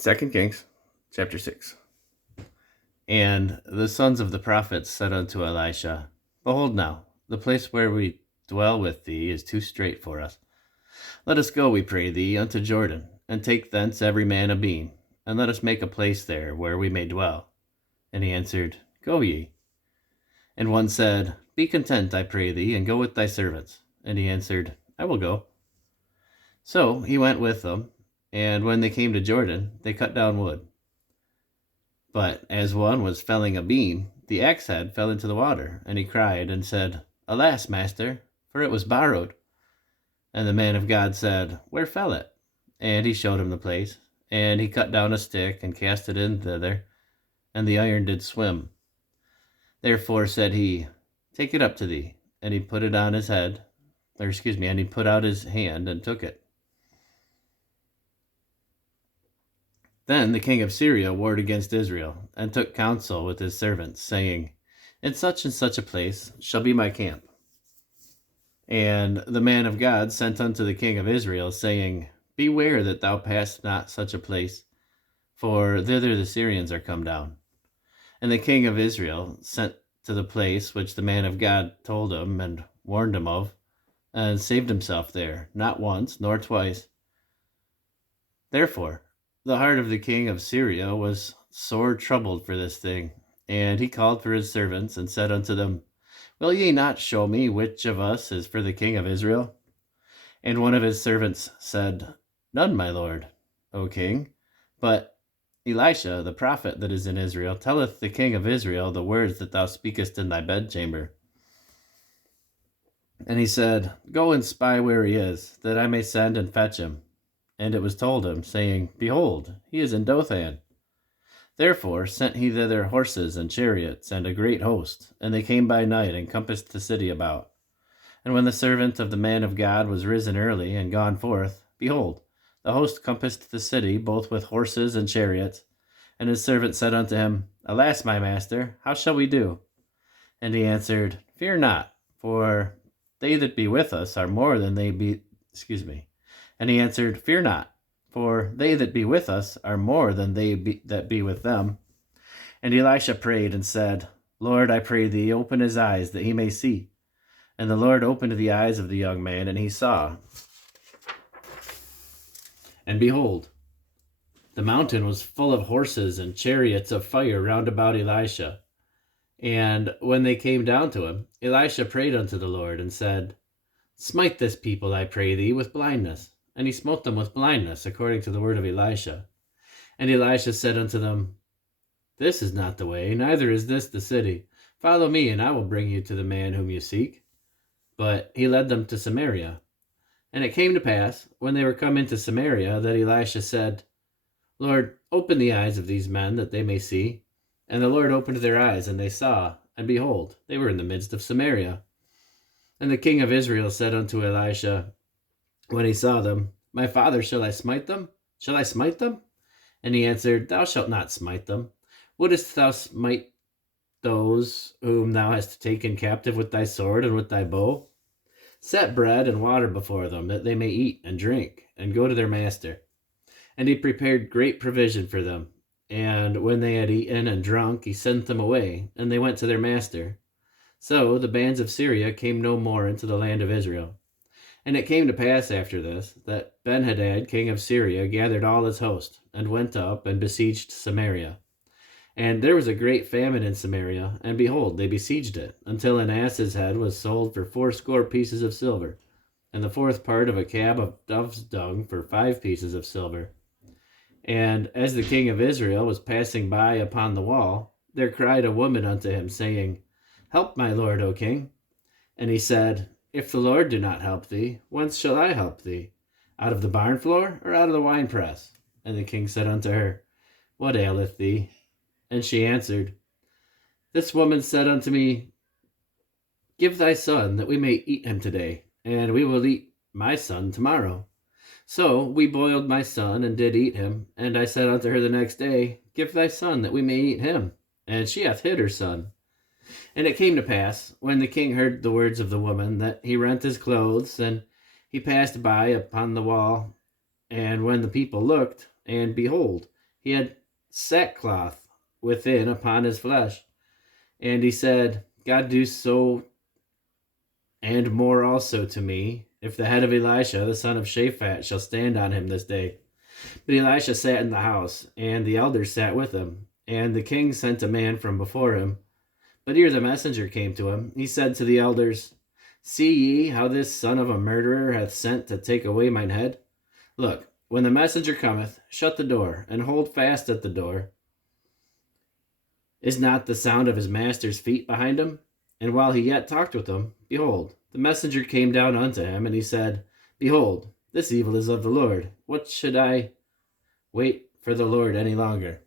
2 Kings, chapter 6. And the sons of the prophets said unto Elisha, Behold now, the place where we dwell with thee is too strait for us. Let us go, we pray thee, unto Jordan, and take thence every man a beam, and let us make a place there where we may dwell. And he answered, Go ye. And one said, Be content, I pray thee, and go with thy servants. And he answered, I will go. So he went with them, and when they came to Jordan, they cut down wood. But as one was felling a beam, the axe head fell into the water, and he cried and said, Alas, master, for it was borrowed. And the man of God said, Where fell it? And he showed him the place. And he cut down a stick and cast it in thither, and the iron did swim. Therefore said he, Take it up to thee. And he put it on his head, and he put out his hand and took it. Then the king of Syria warred against Israel, and took counsel with his servants, saying, In such and such a place shall be my camp. And the man of God sent unto the king of Israel, saying, Beware that thou pass not such a place, for thither the Syrians are come down. And the king of Israel sent to the place which the man of God told him and warned him of, and saved himself there, not once nor twice. Therefore the heart of the king of Syria was sore troubled for this thing, and he called for his servants, and said unto them, Will ye not show me which of us is for the king of Israel? And one of his servants said, None, my lord, O king, but Elisha the prophet that is in Israel telleth the king of Israel the words that thou speakest in thy bedchamber. And he said, Go and spy where he is, that I may send and fetch him. And it was told him, saying, Behold, he is in Dothan. Therefore sent he thither horses and chariots and a great host, and they came by night and compassed the city about. And when the servant of the man of God was risen early and gone forth, behold, the host compassed the city both with horses and chariots. And his servant said unto him, Alas, my master, how shall we do? And he answered, Fear not, for they that be with us are more than they be. And he answered, Fear not, for they that be with us are more than that be with them. And Elisha prayed and said, Lord, I pray thee, open his eyes that he may see. And the Lord opened the eyes of the young man, and he saw. And behold, the mountain was full of horses and chariots of fire round about Elisha. And when they came down to him, Elisha prayed unto the Lord, and said, Smite this people, I pray thee, with blindness. And he smote them with blindness, according to the word of Elisha. And Elisha said unto them, This is not the way, neither is this the city. Follow me, and I will bring you to the man whom you seek. But he led them to Samaria. And it came to pass, when they were come into Samaria, that Elisha said, Lord, open the eyes of these men, that they may see. And the Lord opened their eyes, and they saw, and behold, they were in the midst of Samaria. And the king of Israel said unto Elisha, when he saw them, My father, shall I smite them? Shall I smite them? And he answered, Thou shalt not smite them. Wouldest thou smite those whom thou hast taken captive with thy sword and with thy bow? Set bread and water before them, that they may eat and drink, and go to their master. And he prepared great provision for them. And when they had eaten and drunk, he sent them away, and they went to their master. So the bands of Syria came no more into the land of Israel. And it came to pass after this, that Benhadad, king of Syria, gathered all his host, and went up and besieged Samaria. And there was a great famine in Samaria, and behold, they besieged it, until an ass's head was sold for 80 pieces of silver, and the fourth part of a cab of dove's dung for 5 pieces of silver. And as the king of Israel was passing by upon the wall, there cried a woman unto him, saying, Help, my lord, O king. And he said, If the Lord do not help thee, whence shall I help thee? Out of the barn floor, or out of the winepress? And the king said unto her, What aileth thee? And she answered, This woman said unto me, Give thy son, that we may eat him today, and we will eat my son tomorrow. So we boiled my son, and did eat him. And I said unto her the next day, Give thy son, that we may eat him. And she hath hid her son. And it came to pass, when the king heard the words of the woman, that he rent his clothes, and he passed by upon the wall. And when the people looked, and behold, he had sackcloth within upon his flesh. And he said, God do so and more also to me, if the head of Elisha, the son of Shaphat, shall stand on him this day. But Elisha sat in the house, and the elders sat with him. And the king sent a man from before him. But ere the messenger came to him, he said to the elders, See ye how this son of a murderer hath sent to take away mine head? Look, when the messenger cometh, shut the door, and hold fast at the door. Is not the sound of his master's feet behind him? And while he yet talked with him, behold, the messenger came down unto him, and he said, Behold, this evil is of the Lord. What should I wait for the Lord any longer?